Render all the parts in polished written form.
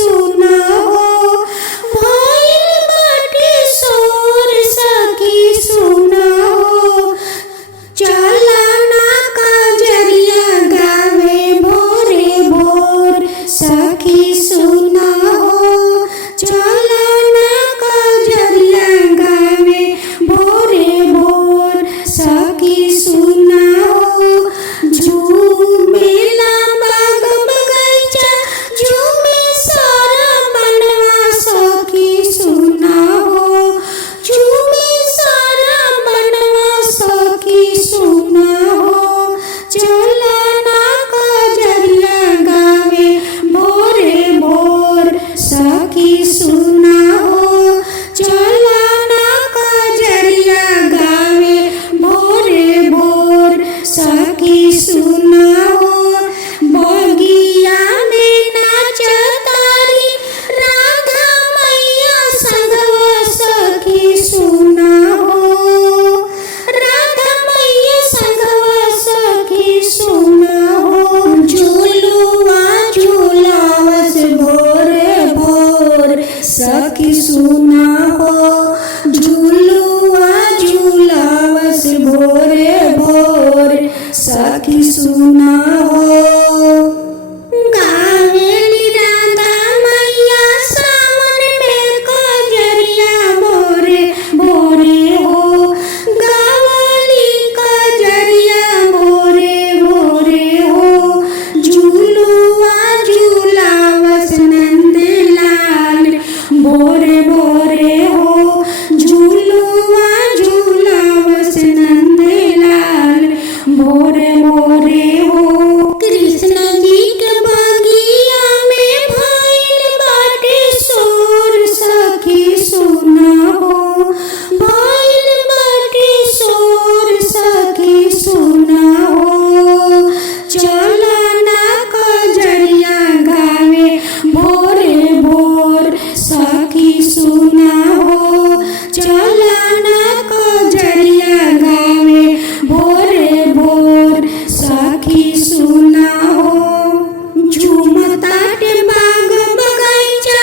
सुना हो भइल बाटे शोर सखी सुना हो चला ना कजरिया गावे भोरे भोर सखी सुना हो चला ना कजरिया गावे भोरे भोर सखी सुना हो झूमेला बाग बगैचा झूमे सारा बनवा सखी सुना हो झूमे सारा बनवा सखी सुना हो चला ना कजरिया गावे भोरे भोर सखी सुना हो चला ना कजरिया गावे भोरे भोर सखी सुना हो बगिया में नाचतारी राधा मैया संगवा सखी सुना हो राधा मैया संगवा सखी सुना हो झूलुआ झूलावस भोरे भोर सखी सुना हो झूलुआ झूलावस भोरे भोर सखी सुना हो गावेली राधा मैया सावन में कजरिया भोरे भोरे हो गावली कजरिया भोरे भोरे हो झूलुआ झूलावस नंदलाल भोरे भोरे हो झूलुआ झूलावस नंदलाल भोरे भोरे हो कृष्ण जी के बगिया में भइल बाटे शोर सखी सुना हो भइल बाटे शोर सखी सुना हो चला ना कजरिया गावे भोरे भोर सखी सुना हो चला ना कजरिया गावे भोरे भोर सखी सुना हो झूमताटे बाग बगैचा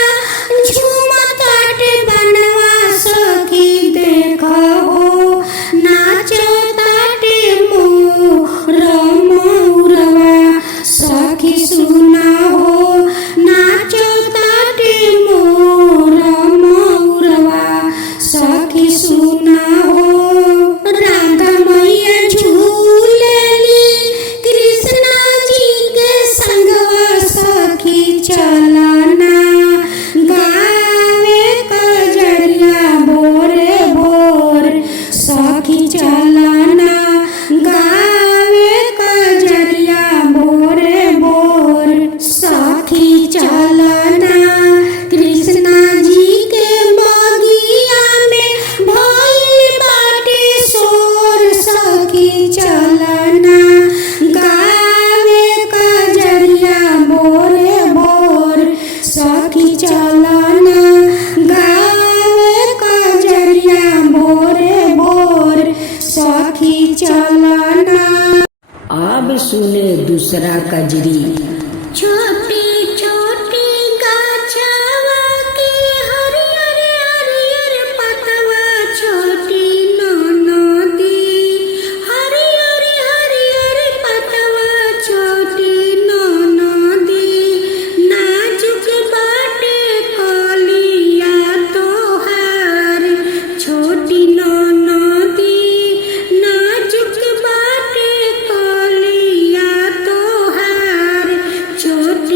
झूमताटे बनवा सखी देखा हो नाचताटे मोर मोरवा सखी सुना हो नाचताटे मोर मोरवा सखी सुना हो राधा मैया झूलेली कृष्णा जी के संगवा सखी चला ना गावे कजरिया भोरे भोर सखी चला ना गावे कजरिया भोरे भोर सखी चला ना कृष्णा जी के बगिया में भइल बाटे शोर सखी चला ना गावे कजरिया भोरे भोर सखी चला ना गावे कजरिया भोरे भोर सखी चला ना अब सुने दूसरा कजरी। छोटी छोटी गाछवा की हरियर हरियर पतवा छोटी नदी हरियर हरियर पतवा छोटी नदी नाजुक बाटे कलिया तोहार छोटी नदी नाजुक बाटे कलिया तोहार छोटी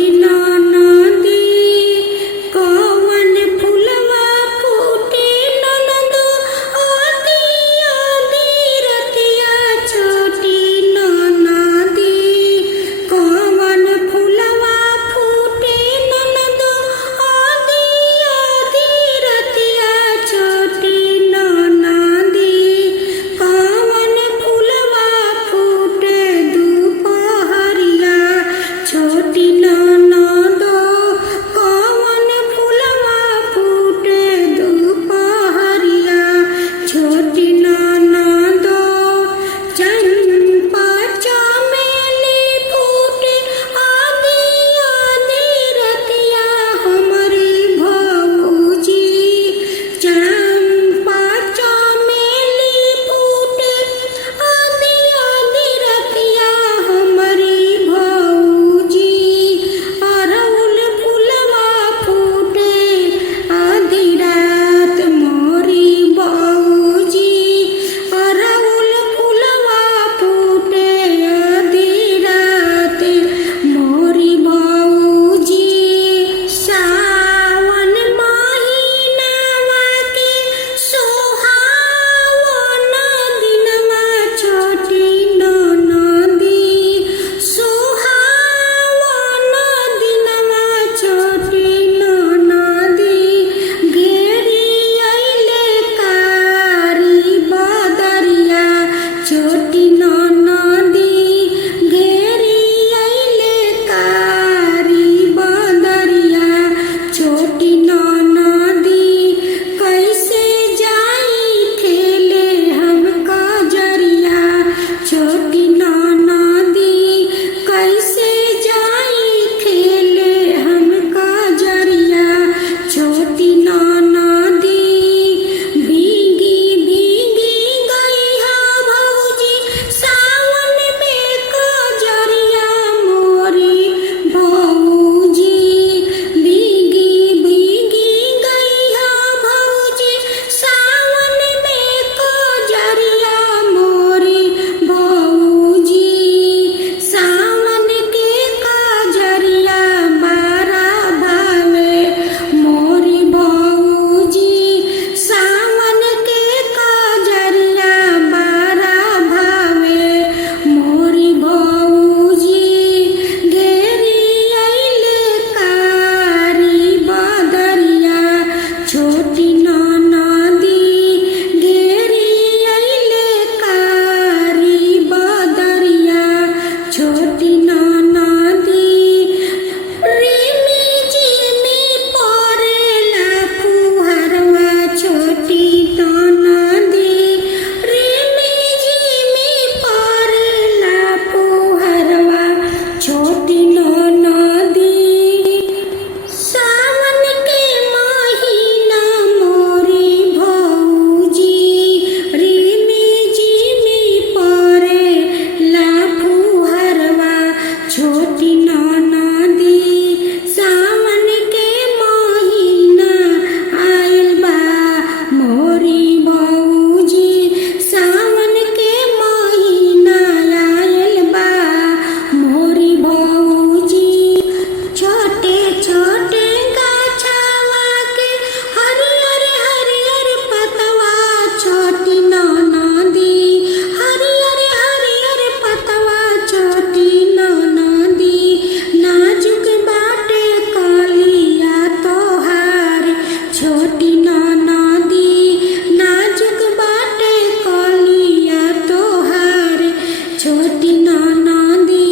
छोटी नाना दी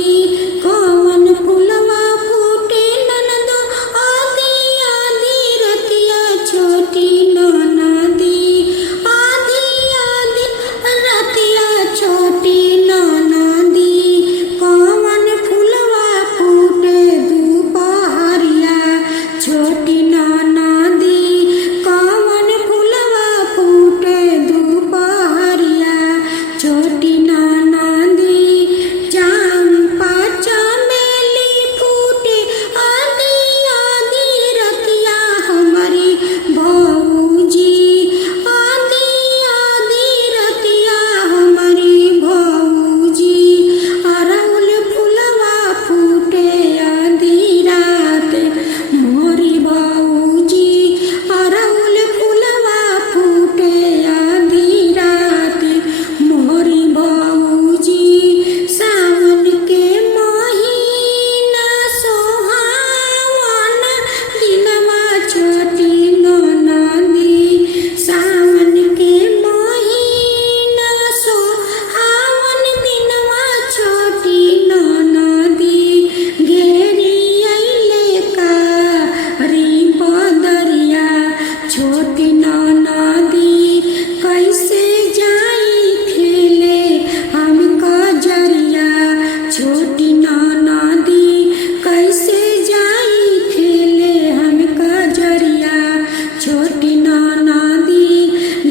कौन फुलवा फूटे ननदो आधी आधी रतिया छोटी नाना दी आधी आधी रतिया छोटी नाना दी कौन फुलवा फूटे दोपहरिया छोटी नाना दी कौन फुलवा फूटे दोपहरिया छोटी नाना दी चंपा चमेली फूटे आधी आधी रतिया हमारी भौजी आधी आधी रतिया हमारी भौजी अरउल फुलवा फूटे आधी रात मोरी भौजी अरउल फुलवा फूटे आधी रात मोरी भौजी सावन के महीना सोहावन दिनवा छोटी नाना दी सावन के महीना सोहावन दिनवा छोटी नाना दी घेरी अइले कारी बदरिया छोटी नाना दी कैसे जाई खेले हम कजरिया छोटी नाना दी कैसे जाई खेले हम कजरिया छोटी नाना दी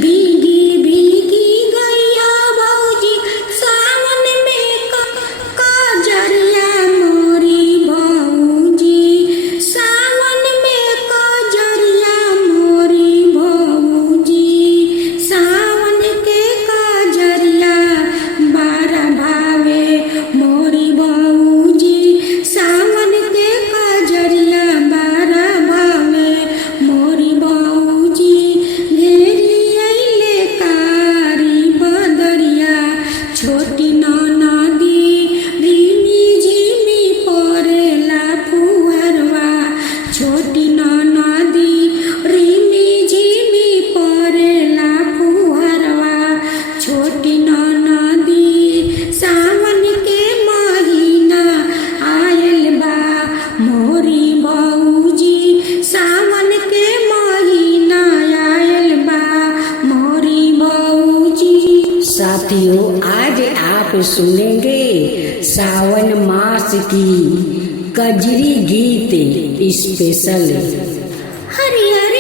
भीगी भीगी गैया भौजी सावन में कजरिया मोरी भौजी सावन में कजरिया मोरी भौजी सावन के कजरिया बारा भावे मोरी भौजी सावन के कजरिया बारा भावे मोरी भौजी घेरी अइले कारी बदरिया छोटी नाना दी रिमी झिमी परेला फुहरवा छोटी नाना दी रिमी झिमी परेला फुहरवा छोटी नाना दी सावन के महीना आयल बा मोरी भौजी सावन के महीना आयल बा मोरी भौजी। साथियों, आज आप सुनेंगे सावन मास की कजरी गीत स्पेशल। हरियर